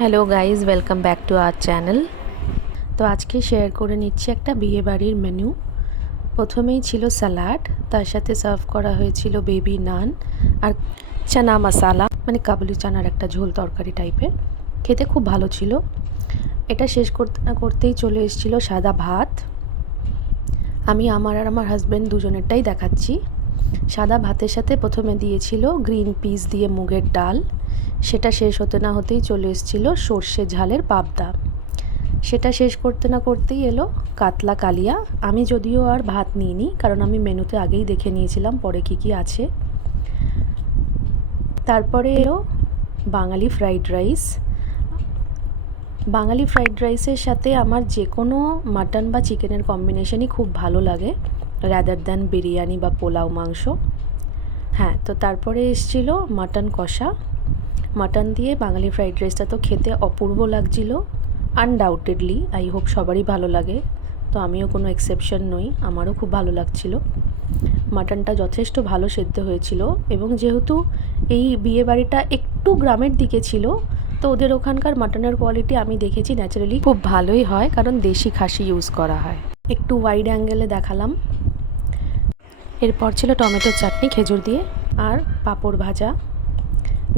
Hello guys, welcome back to our channel. তো আজকে share করে নিচ্ছি একটা বিয়েবাড়ির মেনু। প্রথমেই ছিল স্যালাড, তার সাথে সার্ভ করা হয়েছিল বেবি নান আর চানা মশালা, মানে কাবুলি চানার একটা ঝোল তরকারি টাইপের। খেতে খুব ভালো ছিল। এটা শেষ করতে না করতেই চলে এসেছিল সাদা ভাত। আমি আমার আর আমার হাজব্যান্ড দুজনেরটাই দেখাচ্ছি। সাদা ভাতের সাথে প্রথমে দিয়েছিল গ্রিন পিস দিয়ে মুগের ডাল। সেটা শেষ হতে না হতেই চলে এসেছিলো সর্ষে ঝালের পাবদা। সেটা শেষ করতে না করতেই এলো কাতলা কালিয়া। আমি যদিও আর ভাত নিইনি, কারণ আমি মেনুতে আগেই দেখে নিয়েছিলাম পরে কী কী আছে। তারপরে এলো বাঙালি ফ্রাইড রাইস। বাঙালি ফ্রাইড রাইসের সাথে আমার যে কোনো মাটন বা চিকেনের কম্বিনেশনই খুব ভালো লাগে, রাদার দ্যান বিরিয়ানি বা পোলাও মাংস। হ্যাঁ, তো তারপরে এসেছিলো মাটন কষা। মাটন দিয়ে বাঙালি ফ্রাইড রাইসটা তো খেতে অপূর্ব লাগছিল। আনডাউটেডলি আই হোপ সবারই ভালো লাগে, তো আমিও কোনো এক্সেপশন নই, আমারও খুব ভালো লাগছিল। মাটনটা যথেষ্ট ভালো সেদ্ধ হয়েছিল, এবং যেহেতু এই বিয়েবাড়িটা একটু গ্রামের দিকে ছিল, তো ওদের ওখানকার মাটনের কোয়ালিটি আমি দেখেছি ন্যাচারালি খুব ভালোই হয়, কারণ দেশি খাসি ইউজ করা হয়। একটু ওয়াইড অ্যাঙ্গেলে দেখালাম। এরপর ছিল টমেটোর চাটনি খেজুর দিয়ে, আর পাঁপড় ভাজা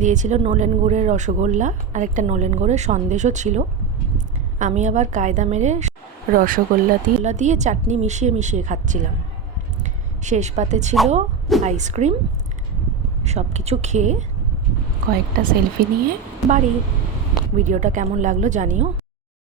দিয়েছিল। নলেন গুড়ের রসগোল্লা আর একটা নলেন গুড়ের সন্দেশও ছিল। আমি আবার কায়দা মেরে রসগোল্লা দিয়ে চাটনি মিশিয়ে মিশিয়ে খাচ্ছিলাম। শেষ পাতে ছিল আইসক্রিম। সব কিছু খেয়ে কয়েকটা সেলফি নিয়ে বাড়ি। ভিডিওটা কেমন লাগলো জানিও।